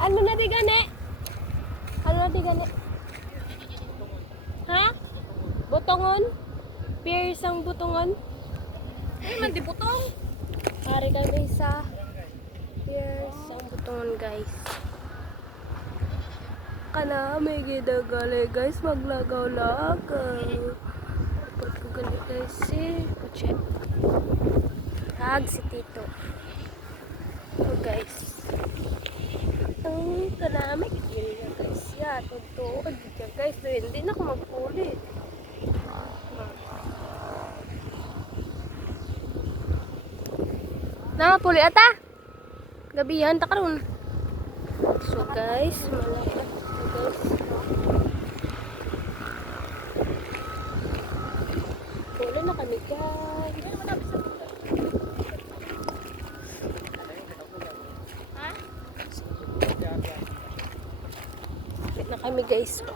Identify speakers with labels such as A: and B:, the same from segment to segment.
A: Ano na di gani? Ano na di gani? Ha? Butongon? Pierce ang butongon?
B: Ay, man di butong.
A: Pare ka guys sa Pierce ang butongon guys. Kana may gidagali guys maglagaw-lagaw. Dapat ko gani guys si Pache. Tag si Tito. Oh guys. Ang kana may gigil na guys. Ya, totoo. Dito guys. Dahil hindi na ako magpuli. Nakapuli ata. Gabihan ta karon. So guys, malaki na ito guys. Wala na kami guys. Kami guys. Guys.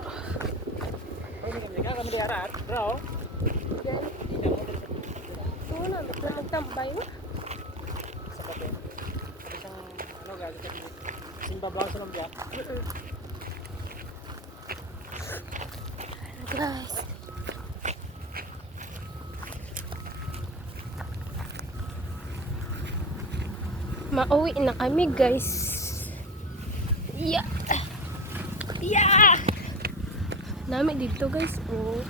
A: So na, ba't na magtambay mo? Guys. Mauwi na kami, guys. Yeah. Yeah. Nami dito, guys. Oh.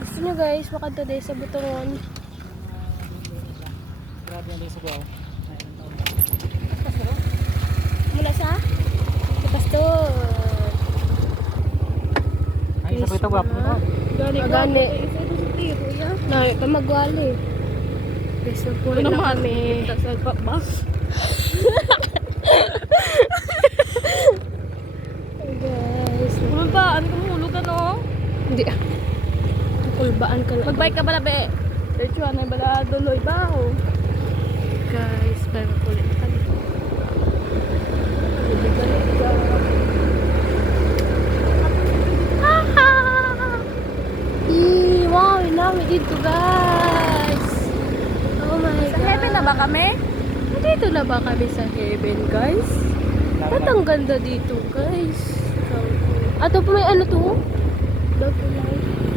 A: Gusto nyo, guys, makanta tayo sa butongon. Mula sa? Sa pastor.
C: Ay, sabay ito ba?
A: Gani, gani. Na, pa magwali. Guys, nagpuli na kami.
B: Sa bus.
A: Guys.
B: Ba? Ka mahulog ka no?
A: Hindi ah. Kulbaan ka lang.
B: Magbike ka bala be. Diretso na bala duloy ba? oh.
A: Guys, bye kami. Bibigyan ka. Ih, wow, inami dito guys. Oh my
B: Sa
A: god.
B: heaven na ba kami?
A: Dito na ba kami sa heaven, guys? Ba't ang ganda dito, guys? Ato pa may ano to? Love life.